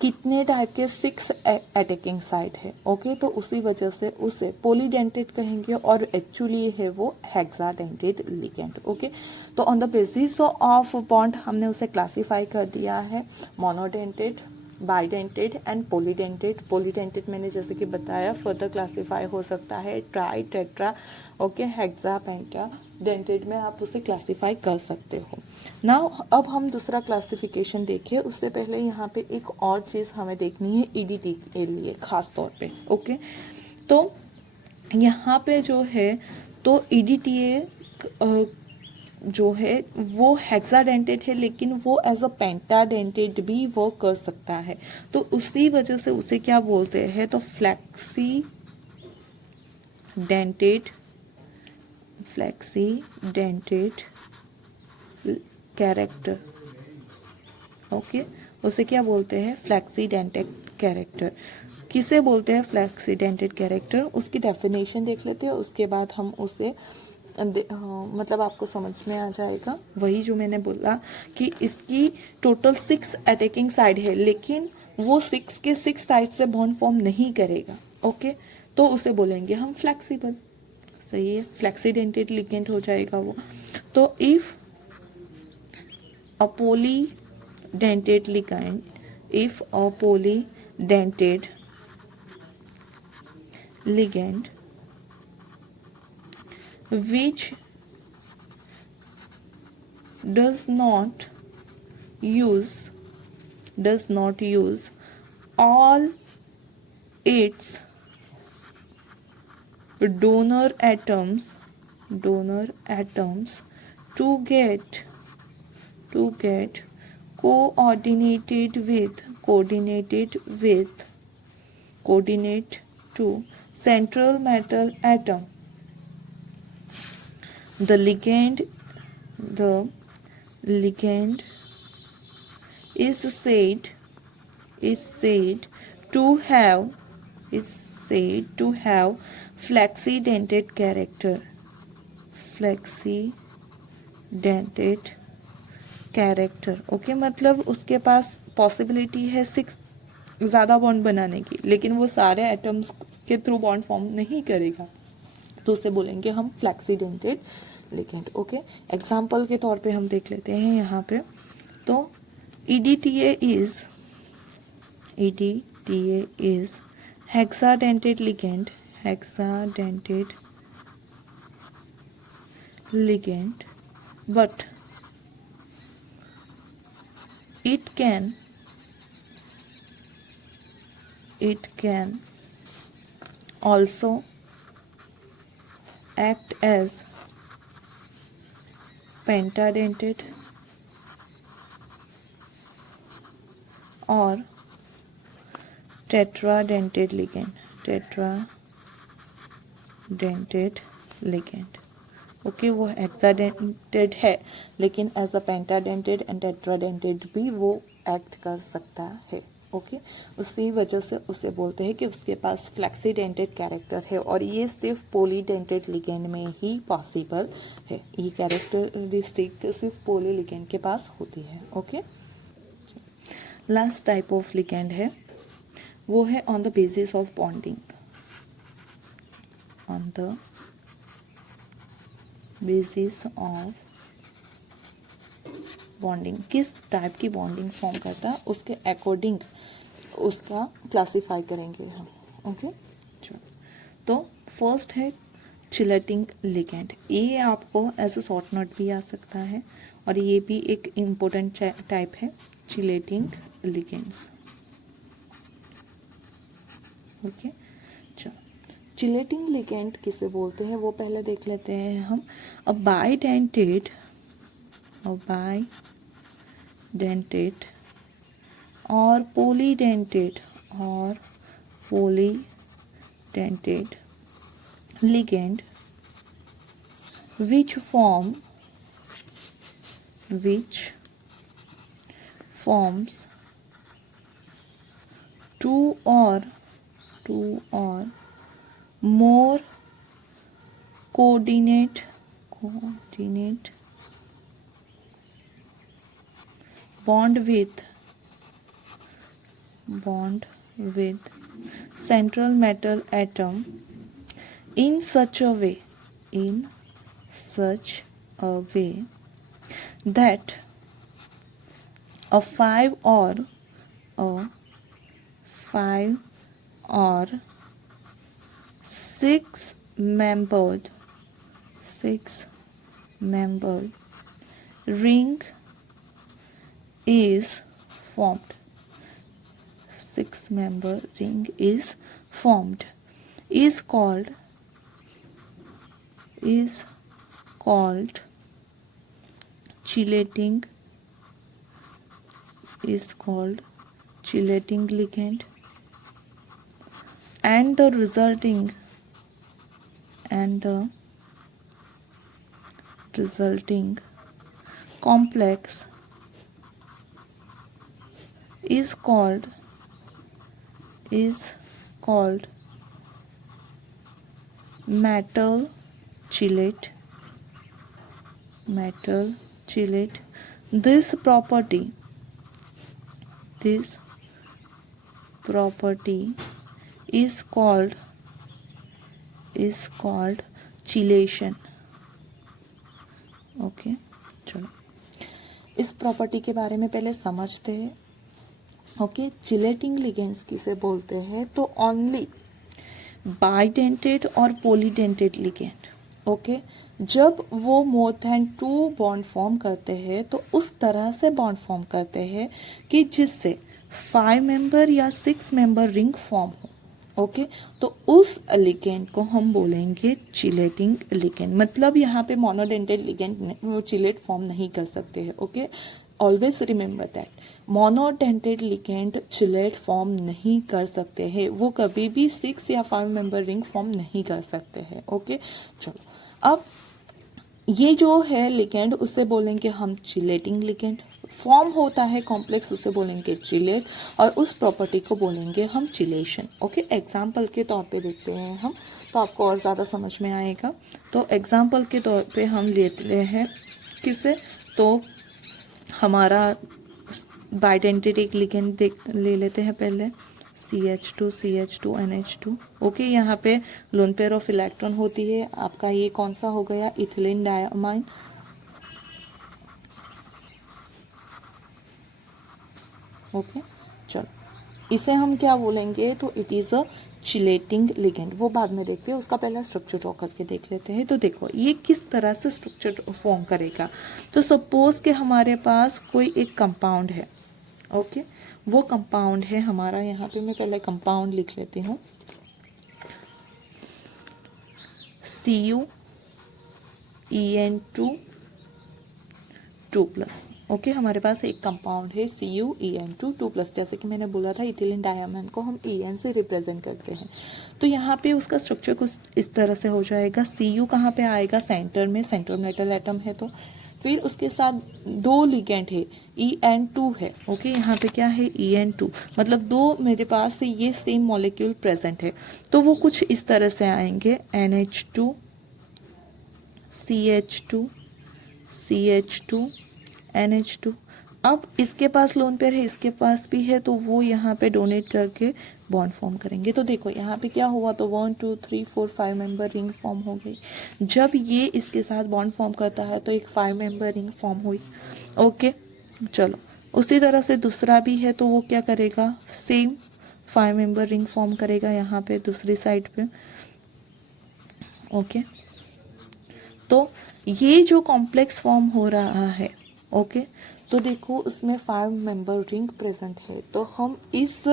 कितने टाइप के 6 अटैकिंग साइट है, ओके, तो उसी वजह से उसे पॉलीडेंटेट कहेंगे, और एक्चुअली है वो हेक्साडेंटेट लिगेंड, ओके। तो on the basis of bond हमने उसे क्लासीफाई कर दिया है, monodentate, bidentate and polydentate. Polydentate मैंने जैसे कि बताया फर्दर क्लासीफाई हो सकता है ट्राई, टेट्रा, ओके, हेक्सा, पेंटा, डेंटेड में आप उसे क्लासीफाई कर सकते हो। नाउ अब हम दूसरा क्लासिफिकेशन देखें, उससे पहले यहाँ पे एक और चीज़ हमें देखनी है EDT के लिए खास तौर पे, ओके। तो यहाँ पे जो है तो EDTA जो है वो हेक्साडेंटेड है, लेकिन वो एज अ पेंटाडेंटेड भी वर्क कर सकता है, तो उसी वजह से उसे क्या बोलते हैं, तो फ्लेक्सी डेंटेड कैरेक्टर, ओके, उसे क्या बोलते हैं, फ्लेक्सीडेंटेड कैरेक्टर। किसे बोलते हैं फ्लेक्सीडेंटेड कैरेक्टर, उसकी डेफिनेशन देख लेते हैं, उसके बाद हम उसे मतलब आपको समझ में आ जाएगा। वही जो मैंने बोला कि इसकी टोटल 6 अटैकिंग साइड है, लेकिन वो 6 के 6 साइड से बॉन्ड फॉर्म नहीं करेगा, ओके, तो उसे बोलेंगे हम फ्लेक्सिबल, सही है, फ्लेक्सीडेंटेड लिगेंड हो जाएगा वो। तो if a polydentate ligand, if a polydentate ligand which does not use all its donor atoms to get coordinate to central metal atom, the ligand is said to have flexidentate character, okay, मतलब उसके पास possibility है 6 ज़्यादा bond बनाने की, लेकिन वो सारे atoms के थ्रू बॉन्ड फॉर्म नहीं करेगा, तो उसे बोलेंगे हम फ्लेक्सीडेंटेड लिगेंड, ओके। एग्जाम्पल के तौर पे हम देख लेते हैं यहाँ पे, तो EDTA is hexadentate ligand, but it can also act as pentadentate or tetradentate ligand. Okay वो हेक्साडेंटेड है, लेकिन as a pentadentate and tetradentate भी वो एक्ट कर सकता है। ओके उसी वजह से उसे बोलते हैं कि उसके पास फ्लेक्सीडेंटेड कैरेक्टर है, और ये सिर्फ पॉलीडेंटेड लिगेंड में ही पॉसिबल है। ये कैरेक्टरिस्टिक सिर्फ पॉली लिगेंड के पास होती है। Okay last type of ligand है, वो है on the basis of bonding. On the basis of bonding, किस टाइप की बॉन्डिंग फॉर्म करता है उसके अकॉर्डिंग उसका क्लासिफाई करेंगे हम। ओके चलो, तो फर्स्ट है चिलेटिंग लिगेंड। ये आपको एज अ शॉर्ट नोट भी आ सकता है, और ये भी एक इम्पोर्टेंट टाइप है चिलेटिंग लिगेंड्स। ओके चलो, चिलेटिंग लिगेंड किसे बोलते हैं वो पहले देख लेते हैं हम। अ बाइडेंटेड और polydentate ligand which forms two or more coordinate bond with central metal atom in such a way that a 5 or 6 membered ring is formed. 6-member ring is formed, is called chelating ligand, and the resulting complex is called metal chelate. This property is called chelation. Okay चलो, इस property के बारे में पहले समझते हैं। Okay chelating ligands किसे बोलते हैं, तो ओनली बाइडेंटेड और पॉलीडेंटेड लिगेंड। ओके जब वो मोर देन 2 बॉन्ड फॉर्म करते हैं तो उस तरह से बॉन्ड फॉर्म करते हैं कि जिससे 5 मेंबर या 6 मेंबर रिंग फॉर्म हो। ओके तो उस लिगेंड को हम बोलेंगे चिलेटिंग लिगेंड। मतलब यहाँ पे मोनोडेंटेड लिगेंड वो चिलेट फॉर्म नहीं कर सकते हैं। Okay always remember that, monodentate ligand chelate form नहीं कर सकते हैं, वो कभी भी 6 या 5 मेंबर रिंग फॉर्म नहीं कर सकते हैं। ओके चलो, अब ये जो है लिगेंड उसे बोलेंगे हम चिलेटिंग लिगेंड। फॉर्म होता है कॉम्प्लेक्स, उसे बोलेंगे चिलेट, और उस प्रॉपर्टी को बोलेंगे हम चिलेशन। ओके एग्जाम्पल के तौर पे देखते हैं हम, तो आपको और ज़्यादा समझ में आएगा। तो एग्जाम्पल के तौर पे हम लेते हैं किसे, तो हमारा बाइडेंटेड एक लिगेंड ले लेते हैं पहले, CH2 NH2। ओके यहाँ पे लोन पेयर ऑफ इलेक्ट्रॉन होती है। आपका ये कौन सा हो गया, इथिलीन डायमाइन। ओके चलो, इसे हम क्या बोलेंगे, तो it is a chelating ligand. वो बाद में देखते हैं, उसका पहला स्ट्रक्चर ड्रॉ करके देख लेते हैं। तो देखो ये किस तरह से स्ट्रक्चर फॉर्म करेगा। तो सपोज कि हमारे पास कोई एक कंपाउंड है। ओके, वो कंपाउंड है हमारा, यहाँ पे मैं पहले कंपाउंड लिख लेती हूँ, CuEN2 2+। ओके, हमारे पास एक कंपाउंड है CuEN2 2+। जैसे कि मैंने बोला था इथिलीन डायमंड को हम En से रिप्रेजेंट करते हैं। तो यहाँ पे उसका स्ट्रक्चर कुछ इस तरह से हो जाएगा। Cu कहाँ पे आएगा? सेंटर में, सेंट्रल मेटल एटम है, तो फिर उसके साथ दो लिगेंड है, En2 है। ओके, यहाँ पे क्या है? En2, मतलब दो मेरे पास ये सेम मॉलिक्यूल प्रेजेंट है। तो वो कुछ इस तरह से आएंगे, NH2 CH2 CH2 NH2। अब इसके पास लोन पेयर है, इसके पास भी है, तो वो यहाँ पे डोनेट करके बॉन्ड फॉर्म करेंगे। तो देखो यहाँ पे क्या हुआ, तो 1 2 3 4 5 मेंबर रिंग फॉर्म हो गई। जब ये इसके साथ बॉन्ड फॉर्म करता है तो एक 5 मेंबर रिंग फॉर्म हुई। ओके, चलो उसी तरह से दूसरा भी है, तो वो क्या करेगा? सेम 5 मेंबर रिंग फॉर्म करेगा यहाँ पे दूसरी साइड पे। ओके, तो ये जो कॉम्प्लेक्स फॉर्म हो रहा है, ओके, तो देखो उसमें 5 मेंबर रिंग प्रेजेंट है, तो हम इस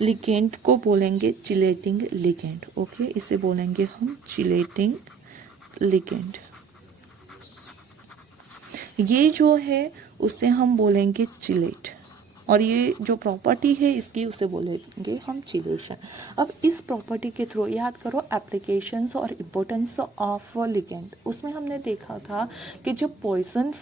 लिगेंड को बोलेंगे चिलेटिंग लिगेंड। ओके, इसे बोलेंगे हम चिलेटिंग लिगेंड। ये जो है उसे हम बोलेंगे चिलेट, और ये जो प्रॉपर्टी है इसकी उसे बोलेंगे हम चिलेशन। अब इस प्रॉपर्टी के थ्रू याद करो एप्लीकेशंस और इम्पोर्टेंस ऑफ लिगेंड। उसमें हमने देखा था कि जब पॉइजन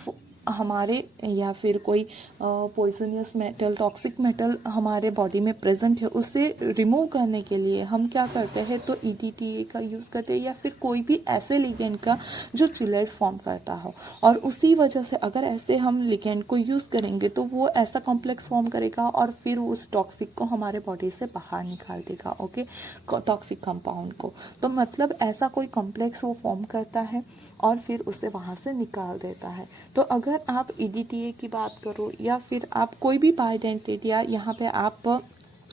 हमारे या फिर कोई पॉइजनियस मेटल, टॉक्सिक मेटल हमारे बॉडी में प्रेजेंट है, उसे रिमूव करने के लिए हम क्या करते हैं? तो EDTA का यूज़ करते हैं, या फिर कोई भी ऐसे लिगेंड का जो चिलेट फॉर्म करता हो। और उसी वजह से अगर ऐसे हम लिगेंड को यूज़ करेंगे तो वो ऐसा कॉम्प्लेक्स फॉर्म करेगा और फिर उस टॉक्सिक को हमारे बॉडी से बाहर निकाल देगा। ओके, टॉक्सिक कंपाउंड को। तो मतलब ऐसा कोई कॉम्प्लेक्स वो फॉर्म करता है और फिर उसे वहाँ से निकाल देता है। तो अगर आप EDTA की बात करो या फिर आप कोई भी बाइडेंटेट, या यहाँ पे आप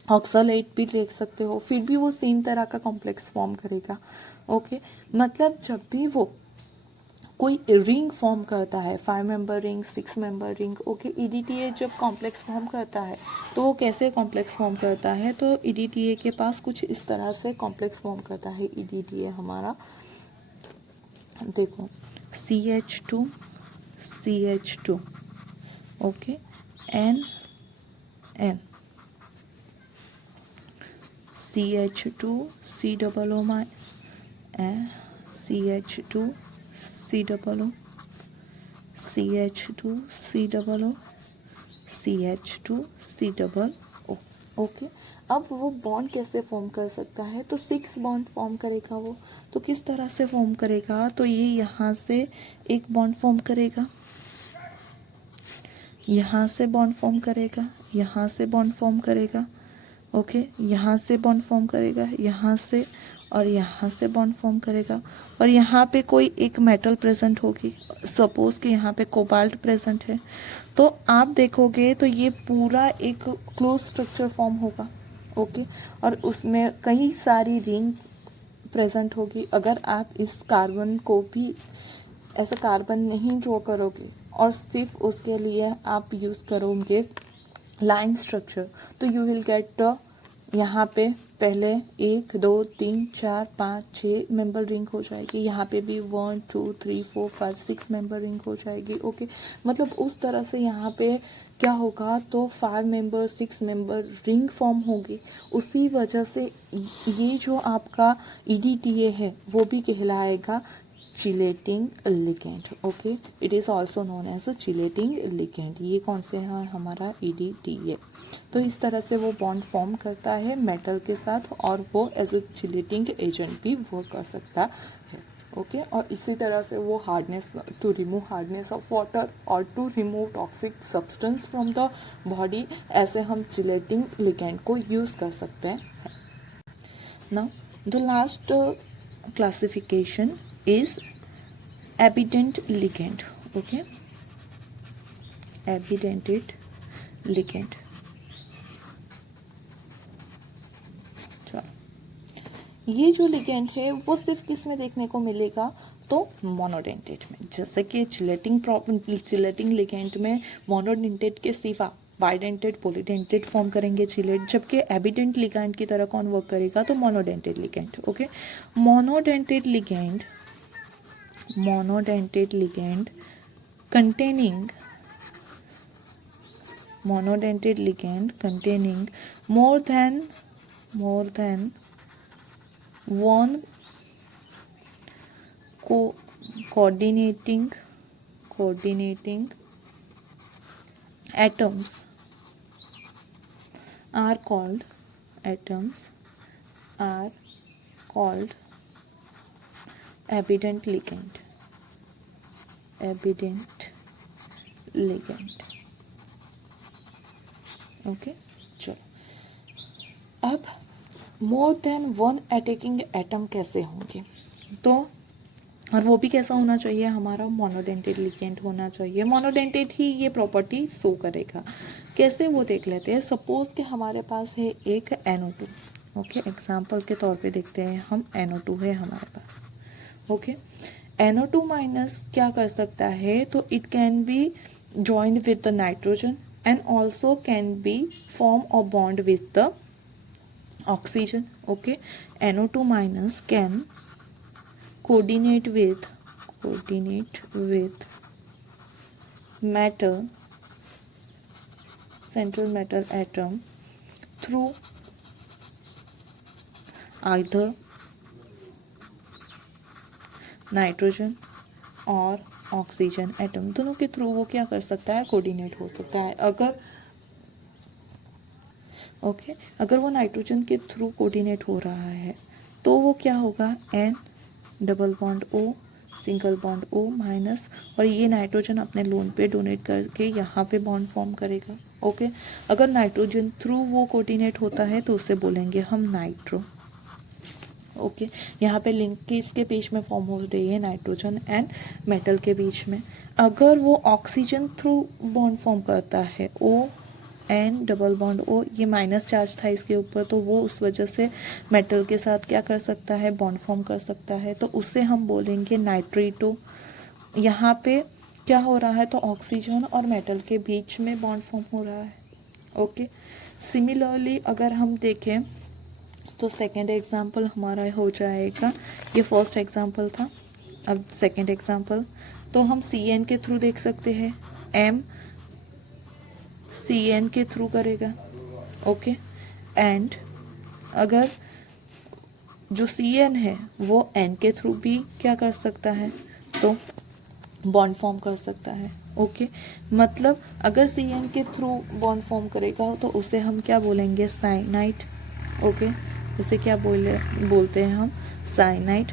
ऑक्सलेट भी देख सकते हो, फिर भी वो सेम तरह का कॉम्प्लेक्स फॉर्म करेगा। ओके, मतलब जब भी वो कोई रिंग फॉर्म करता है, 5 member ring, 6 member ring, okay, EDTA जब कॉम्प्लेक्स फॉर्म करता है तो वो कैसे कॉम्प्लेक्स फॉर्म करता है? तो EDTA के पास कुछ इस तरह से कॉम्प्लेक्स फॉर्म करता है EDTA हमारा। देखो CH2 CH2, okay, N CH2 C double O my CH2 C double O CH2 C double O CH2 C double O। Okay, अब वो बॉन्ड कैसे फॉर्म कर सकता है? तो 6 बॉन्ड फॉर्म करेगा वो। तो किस तरह से फॉर्म करेगा? तो ये यहाँ से एक बॉन्ड फॉर्म करेगा, यहाँ से बॉन्ड फॉर्म करेगा, यहाँ से बॉन्ड फॉर्म करेगा, ओके, यहाँ से बॉन्ड फॉर्म करेगा, यहाँ से, और यहाँ से बॉन्ड फॉर्म करेगा। और यहाँ पे कोई एक मेटल प्रेजेंट होगी, सपोज कि यहाँ पे कोबाल्ट प्रेजेंट है, तो आप देखोगे तो ये पूरा एक क्लोज स्ट्रक्चर फॉर्म होगा। ओके, और उसमें कई सारी रिंग प्रेजेंट होगी। अगर आप इस कार्बन को भी ऐसा कार्बन नहीं ड्रॉ करोगे और सिर्फ उसके लिए आप यूज़ करोगे लाइन स्ट्रक्चर, तो यू विल गेट यहाँ पे पहले 1 2 3 4 5 6 मेंबर रिंग हो जाएगी। यहाँ पे भी 1 2 3 4 5 6 मेंबर रिंग हो जाएगी। ओके, मतलब उस तरह से यहाँ पे क्या होगा? तो 5 मेंबर 6 मेंबर रिंग फॉर्म होगी। उसी वजह से ये जो आपका EDTA है वो भी कहलाएगा chelating ligand. Okay, it is also known as a chelating ligand. ये कौन से हैं? हमारा EDTA। तो इस तरह से वो बॉन्ड फॉर्म करता है मेटल के साथ, और वो एज अ चिलेटिंग एजेंट भी वर्क कर सकता है। ओके, और इसी तरह से वो hardness, to remove hardness of water और to remove toxic substance from the body, ऐसे हम चिलेटिंग लिगेंड को यूज़ कर सकते हैं। Now the last classification is evident ligand. Okay, evident ligand. चलो, ये जो लिगेंड है वो सिर्फ किस में देखने को मिलेगा? तो मोनोडेंटेट में। जैसे कि चिलेटिंग लिगेंड में मोनोडेंटेट के सिवा बाइडेंटेड पॉलीडेंटेड फॉर्म करेंगे चिलेट, जबकि एबिडेंट लिगैंड की तरह कौन वर्क करेगा, तो monodentate ligand. Okay, monodentate ligand containing more than one coordinating atoms are called evident ligand। Okay, चलो अब more than one attacking atom कैसे होंगे, तो और वो भी कैसा होना चाहिए, हमारा मोनोडेंटेड लिगेंड होना चाहिए। मोनोडेंटेड ही ये प्रॉपर्टी शो करेगा। कैसे, वो देख लेते हैं। सपोज कि हमारे पास है एक NO2। ओके, एग्जांपल के तौर पे देखते हैं हम, NO2 है हमारे पास। ओके, NO2 माइनस क्या कर सकता है, तो it can be joined with the nitrogen and also can be form a bond with the oxygen। okay, NO2 minus can coordinate with metal, central metal atom through either nitrogen और oxygen atom, दोनों के through वो क्या कर सकता है, coordinate हो सकता है। अगर वो नाइट्रोजन के थ्रू कोऑर्डिनेट हो रहा है तो वो क्या होगा, N double bond O single bond O minus, और ये नाइट्रोजन अपने लोन पे डोनेट करके यहाँ पे बॉन्ड फॉर्म करेगा। ओके, अगर नाइट्रोजन थ्रू वो कोऑर्डिनेट होता है तो उसे बोलेंगे हम नाइट्रो। ओके, यहाँ पे लिंकेज के बीच में फॉर्म हो रही है नाइट्रोजन एंड मेटल के बीच में। अगर वो ऑक्सीजन थ्रू बॉन्ड फॉर्म करता है, ON डबल बॉन्ड O, ये माइनस चार्ज था इसके ऊपर, तो वो उस वजह से मेटल के साथ क्या कर सकता है, बॉन्ड फॉर्म कर सकता है, तो उससे हम बोलेंगे नाइट्रेटो। यहाँ पे क्या हो रहा है, तो ऑक्सीजन और मेटल के बीच में बॉन्ड फॉर्म हो रहा है। ओके, सिमिलरली अगर हम देखें तो सेकेंड एग्जाम्पल हमारा हो जाएगा, ये फर्स्ट एग्जाम्पल था, अब सेकेंड एग्जाम्पल, तो हम CN के थ्रू देख सकते हैं, M CN के थ्रू करेगा। ओके, एंड अगर जो CN है वो N के थ्रू भी क्या कर सकता है, तो बॉन्ड फॉर्म कर सकता है। ओके, मतलब अगर CN के थ्रू बॉन्ड फॉर्म करेगा तो उसे हम क्या बोलेंगे, साइनाइड। ओके, इसे क्या बोलते हैं हम, साइनाइड।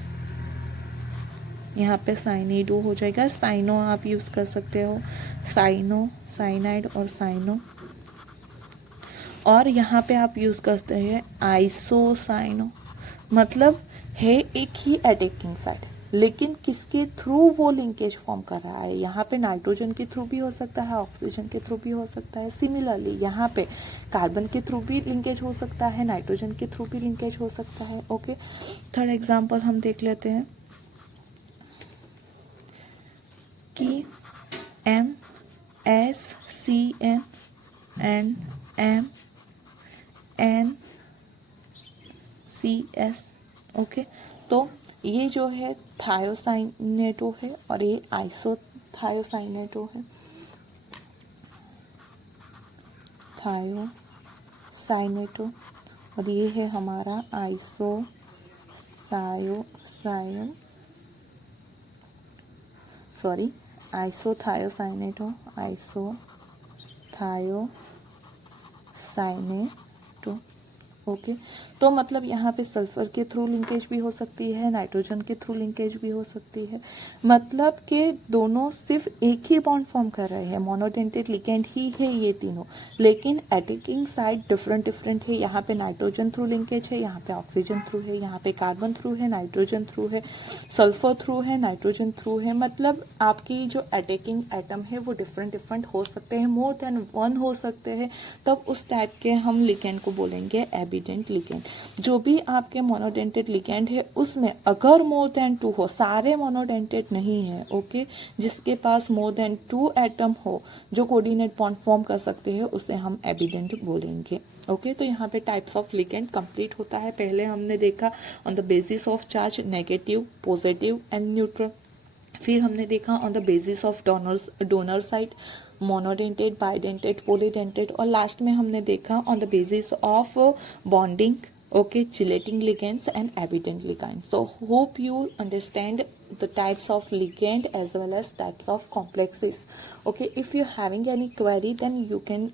यहाँ पे साइनिडो हो जाएगा, साइनो आप यूज़ कर सकते हो, साइनो, साइनाइड और साइनो। और यहाँ पे आप यूज़ करते हैं आइसोसाइनो, मतलब है एक ही अटैकिंग साइड, लेकिन किसके थ्रू वो लिंकेज फॉर्म कर रहा है। यहाँ पे नाइट्रोजन के थ्रू भी हो सकता है, ऑक्सीजन के थ्रू भी हो सकता है। सिमिलरली यहाँ पे कार्बन के थ्रू भी लिंकेज हो सकता है, नाइट्रोजन के थ्रू भी लिंकेज हो सकता है। ओके, थर्ड एग्जांपल हम देख लेते हैं कि MsCN एंड MnCS। ओके, तो ये जो है थायोसाइनेटो है और ये आइसोथायोसाइनेटो है। थायोसाइनेटो और ये है हमारा आइसोथायोसाइनेटो। ओके, तो मतलब यहाँ पे सल्फर के थ्रू लिंकेज भी हो सकती है, नाइट्रोजन के थ्रू लिंकेज भी हो सकती है, मतलब कि दोनों सिर्फ एक ही बॉन्ड फॉर्म कर रहे हैं, मोनोडेंटेड लिगेंड ही है ये तीनों, लेकिन अटैकिंग साइड डिफरेंट है। यहाँ पे नाइट्रोजन थ्रू लिंकेज है, यहाँ पे ऑक्सीजन थ्रू है, यहाँ पे कार्बन थ्रू है, नाइट्रोजन थ्रू है, सल्फर थ्रू है, नाइट्रोजन थ्रू है। मतलब आपकी जो अटैकिंग एटम है वो डिफरेंट हो सकते हैं, मोर देन वन हो सकते हैं, तब उस टाइप के हम लिगेंड को बोलेंगे एविडेंट लिगेंड। जो भी आपके मोनोडेंटेड लिगेंड है उसमें अगर मोर देन 2 हो, सारे मोनोडेंटेड नहीं है, ओके, जिसके पास मोर देन 2 एटम हो जो कोऑर्डिनेट बॉन्ड फॉर्म कर सकते हैं उसे हम एविडेंट बोलेंगे। ओके, तो यहाँ पे टाइप्स ऑफ लिगेंड कंप्लीट होता है। पहले हमने देखा on the basis of charge, negative, positive and neutral. फिर हमने देखा on the basis of donor side, monodentate, bidentate, polydentate, और लास्ट में हमने देखा on the basis of bonding, okay, chelating ligands and evident ligands. So hope you understand the types of ligand as well as types of complexes. Okay, if you're having any query, then you can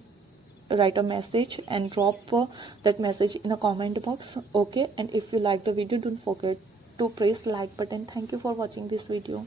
write a message and drop that message in a comment box. Okay, and if you like the video, don't forget to press like button. Thank you for watching this video.